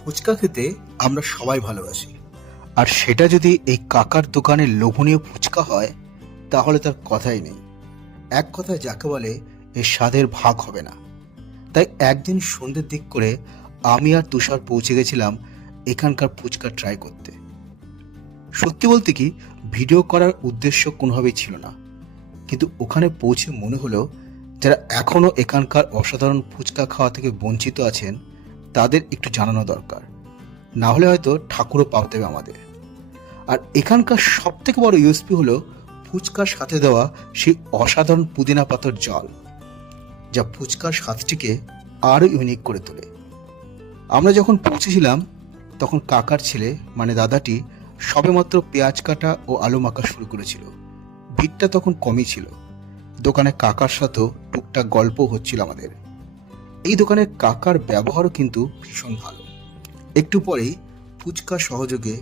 ফুচকা খেতে আমরা সবাই ভালোবাসি, আর সেটা যদি এই কাকার দোকানের লোভনীয় ফুচকা হয় তাহলে তার কথাই নেই। এক কথায় যাকে বলে এর স্বাদের ভাগ হবে না। তাই একদিন সন্ধ্যের দিক করে আমি আর তুষার পৌঁছে গেছিলাম এখানকার ফুচকা ট্রাই করতে। সত্যি বলতে কি, ভিডিও করার উদ্দেশ্য কোনোভাবেই ছিল না, কিন্তু ওখানে পৌঁছে মনে হলো যারা এখনো এখানকার অসাধারণ ফুচকা খাওয়া থেকে বঞ্চিত আছেন তাদের একটু জানানো দরকার, না হলে হয়তো ঠাকুরও পাও দেবে আমাদের। আর এখানকার সব থেকে বড় ইউএসপি হলো ফুচকার সাথে দেওয়া সেই অসাধারণ পুদিনা পাতার জল, যা ফুচকার স্বাদটিকে আরও ইউনিক করে তোলে। আমরা যখন পৌঁছেছিলাম তখন কাকার ছেলে মানে দাদাটি সবেমাত্র পেঁয়াজ কাটা ও আলু মাখা শুরু করেছিল। ভিড়টা তখন কমই ছিল। দোকানে কাকার সাথেও টুকটাক গল্প হচ্ছিল আমাদের। এই দোকানের কাকার ব্যবহারও কিন্তু ভীষণ ভালো। একটু পরেই ফুচকা সহযোগে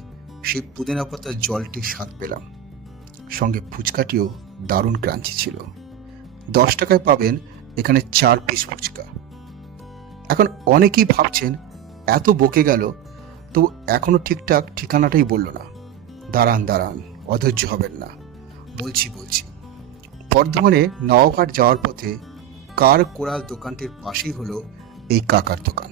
সেই পুদিনা পাতার জলটির স্বাদ পেলাম। সঙ্গে ফুচকাটিও দারুণ ক্রাঞ্চি ছিল। 10 টাকায় পাবেন এখানে 4 পিস ফুচকা। এখন অনেকেই ভাবছেন এত বকে গেল, তো এখনো ঠিকঠাক ঠিকানাটাই বলল না। দাঁড়ান, অধৈর্য হবেন না, বলছি। বর্ধমানে নওয়াবহাট যাওয়ার পথে কার কোরাল দোকানটির পাশেই হলো এই কাকার দোকান।